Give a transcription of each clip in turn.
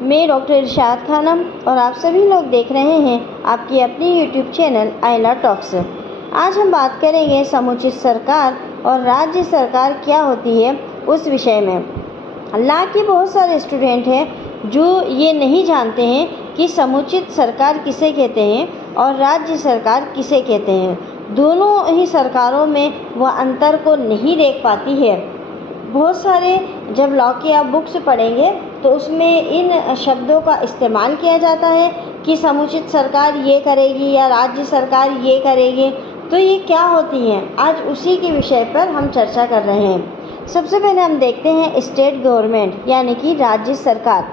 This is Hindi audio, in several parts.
मैं डॉक्टर इरशाद खानम और आप सभी लोग देख रहे हैं आपकी अपनी यूट्यूब चैनल आइला टॉक्स। आज हम बात करेंगे समुचित सरकार और राज्य सरकार क्या होती है उस विषय में। हालांकि बहुत सारे स्टूडेंट हैं जो ये नहीं जानते हैं कि समुचित सरकार किसे कहते हैं और राज्य सरकार किसे कहते हैं। दोनों ही सरकारों में वह अंतर को नहीं देख पाती है। बहुत सारे जब लॉ की आप बुक्स पढ़ेंगे तो उसमें इन शब्दों का इस्तेमाल किया जाता है कि समुचित सरकार ये करेगी या राज्य सरकार ये करेगी। तो ये क्या होती हैं, आज उसी के विषय पर हम चर्चा कर रहे हैं। सबसे पहले हम देखते हैं स्टेट गवर्नमेंट यानी कि राज्य सरकार।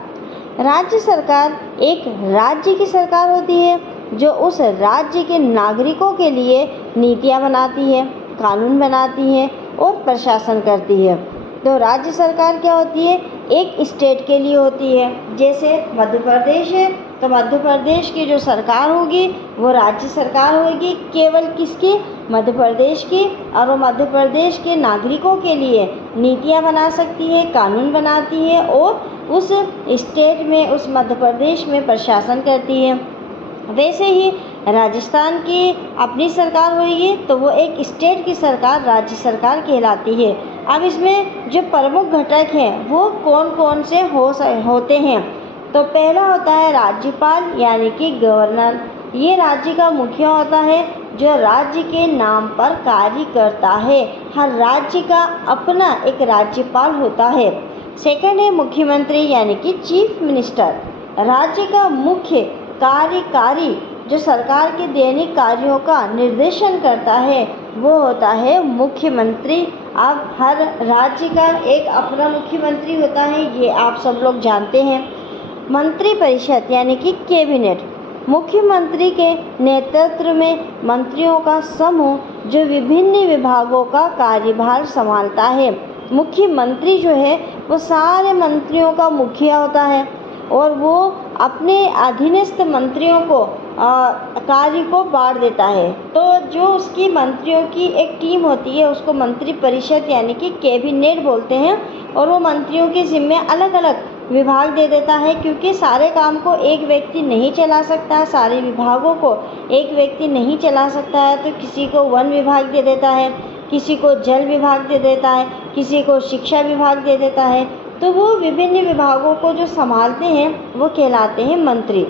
राज्य सरकार एक राज्य की सरकार होती है जो उस राज्य के नागरिकों के लिए नीतियाँ बनाती है, कानून बनाती है और प्रशासन करती है। तो राज्य सरकार क्या होती है, एक स्टेट के लिए होती है। जैसे मध्य प्रदेश है तो मध्य प्रदेश की जो सरकार होगी वो राज्य सरकार होगी, केवल किसकी, मध्य प्रदेश की। और वो मध्य प्रदेश के नागरिकों के लिए नीतियाँ बना सकती है, कानून बनाती है और उस स्टेट में, उस मध्य प्रदेश में प्रशासन करती है। वैसे ही राजस्थान की अपनी सरकार होगी तो वो एक स्टेट की सरकार राज्य सरकार कहलाती है। अब इसमें जो प्रमुख घटक हैं वो कौन कौन से होते हैं। तो पहला होता है राज्यपाल यानी कि गवर्नर। ये राज्य का मुखिया होता है जो राज्य के नाम पर कार्य करता है। हर राज्य का अपना एक राज्यपाल होता है। सेकंड है मुख्यमंत्री यानी कि चीफ मिनिस्टर। राज्य का मुख्य कार्यकारी जो सरकार के दैनिक कार्यों का निर्देशन करता है वो होता है मुख्यमंत्री। अब हर राज्य का एक अपना मुख्यमंत्री होता है, ये आप सब लोग जानते हैं। मंत्रिपरिषद यानी कि कैबिनेट, मुख्यमंत्री के नेतृत्व में मंत्रियों का समूह जो विभिन्न विभागों का कार्यभार संभालता है। मुख्यमंत्री जो है वो सारे मंत्रियों का मुखिया होता है और वो अपने अधीनस्थ मंत्रियों को कार्य को बांट देता है। तो जो उसकी मंत्रियों की एक टीम होती है उसको मंत्रिपरिषद यानी कि कैबिनेट बोलते हैं। और वो मंत्रियों के जिम्मे अलग अलग विभाग दे देता है, क्योंकि सारे काम को एक व्यक्ति नहीं चला सकता, सारे विभागों को एक व्यक्ति नहीं चला सकता है। तो किसी को वन विभाग दे देता है, किसी को जल विभाग दे देता है, किसी को शिक्षा विभाग दे देता है। तो वो विभिन्न विभागों को जो संभालते हैं वो कहलाते हैं मंत्री।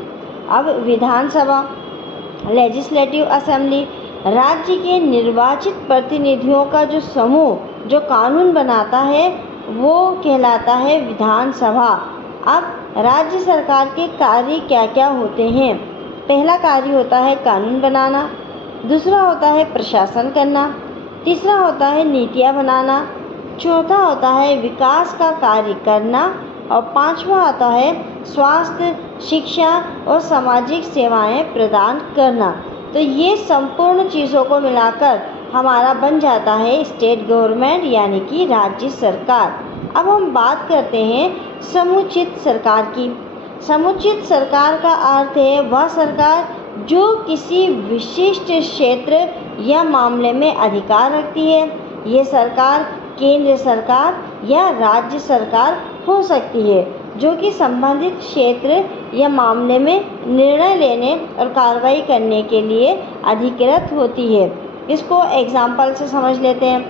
अब विधानसभा, लेजिस्लेटिव असेंबली, राज्य के निर्वाचित प्रतिनिधियों का जो समूह जो कानून बनाता है वो कहलाता है विधानसभा। अब राज्य सरकार के कार्य क्या क्या होते हैं। पहला कार्य होता है कानून बनाना, दूसरा होता है प्रशासन करना, तीसरा होता है नीतियाँ बनाना, चौथा होता है विकास का कार्य करना और पांचवा आता है स्वास्थ्य, शिक्षा और सामाजिक सेवाएं प्रदान करना। तो ये संपूर्ण चीज़ों को मिलाकर हमारा बन जाता है स्टेट गवर्नमेंट यानी कि राज्य सरकार। अब हम बात करते हैं समुचित सरकार की। समुचित सरकार का अर्थ है वह सरकार जो किसी विशिष्ट क्षेत्र या मामले में अधिकार रखती है। ये सरकार केंद्र सरकार या राज्य सरकार हो सकती है जो कि संबंधित क्षेत्र या मामले में निर्णय लेने और कार्रवाई करने के लिए अधिकृत होती है। इसको एग्जाम्पल से समझ लेते हैं।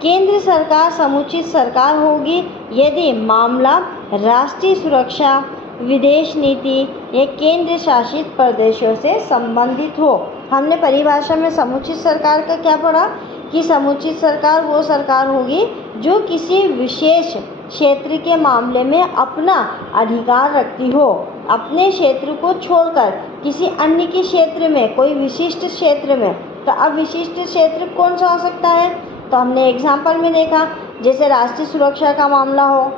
केंद्र सरकार समुचित सरकार होगी यदि मामला राष्ट्रीय सुरक्षा, विदेश नीति या केंद्र शासित प्रदेशों से संबंधित हो। हमने परिभाषा में समुचित सरकार का क्या पढ़ा कि समुचित सरकार वो सरकार होगी जो किसी विशेष क्षेत्र के मामले में अपना अधिकार रखती हो, अपने क्षेत्र को छोड़कर किसी अन्य के क्षेत्र में, कोई विशिष्ट क्षेत्र में। तो अब विशिष्ट क्षेत्र कौन सा हो सकता है, तो हमने एग्जाम्पल में देखा जैसे राष्ट्रीय सुरक्षा का मामला हो,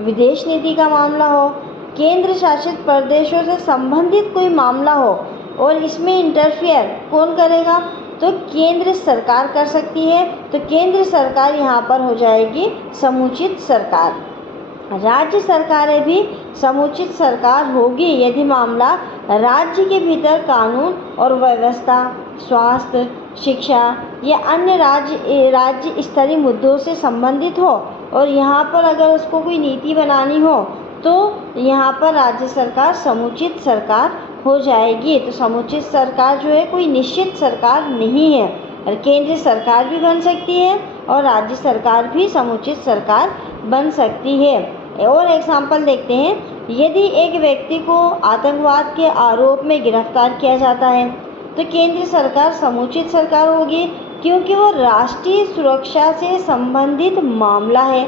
विदेश नीति का मामला हो, केंद्र शासित प्रदेशों से संबंधित कोई मामला हो और इसमें इंटरफेयर कौन करेगा, तो केंद्र सरकार कर सकती है। तो केंद्र सरकार यहाँ पर हो जाएगी समुचित सरकार। राज्य सरकारें भी समुचित सरकार होगी यदि मामला राज्य के भीतर कानून और व्यवस्था, स्वास्थ्य, शिक्षा या अन्य राज्य स्तरीय मुद्दों से संबंधित हो और यहाँ पर अगर उसको कोई नीति बनानी हो तो यहाँ पर राज्य सरकार समुचित सरकार हो जाएगी। तो समुचित सरकार जो है कोई निश्चित सरकार नहीं है, और केंद्रीय सरकार भी बन सकती है और राज्य सरकार भी समुचित सरकार बन सकती है। और एग्जाम्पल देखते हैं, यदि एक व्यक्ति को आतंकवाद के आरोप में गिरफ्तार किया जाता है तो केंद्रीय सरकार समुचित सरकार होगी, क्योंकि वो राष्ट्रीय सुरक्षा से संबंधित मामला है।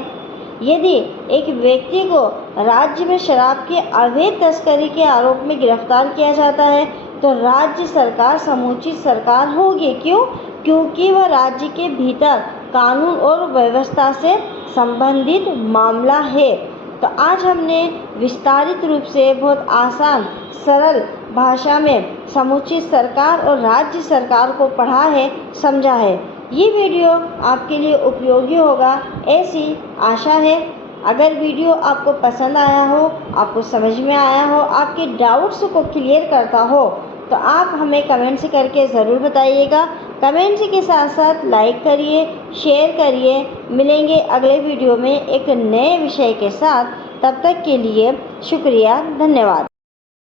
यदि एक व्यक्ति को राज्य में शराब के अवैध तस्करी के आरोप में गिरफ्तार किया जाता है तो राज्य सरकार समुचित सरकार होगी। क्यों? क्योंकि वह राज्य के भीतर कानून और व्यवस्था से संबंधित मामला है। तो आज हमने विस्तारित रूप से बहुत आसान सरल भाषा में समुचित सरकार और राज्य सरकार को पढ़ा है, समझा है। ये वीडियो आपके लिए उपयोगी होगा ऐसी आशा है। अगर वीडियो आपको पसंद आया हो, आपको समझ में आया हो, आपके डाउट्स को क्लियर करता हो, तो आप हमें कमेंट्स करके ज़रूर बताइएगा। कमेंट्स के साथ साथ लाइक करिए, शेयर करिए। मिलेंगे अगले वीडियो में एक नए विषय के साथ। तब तक के लिए शुक्रिया, धन्यवाद।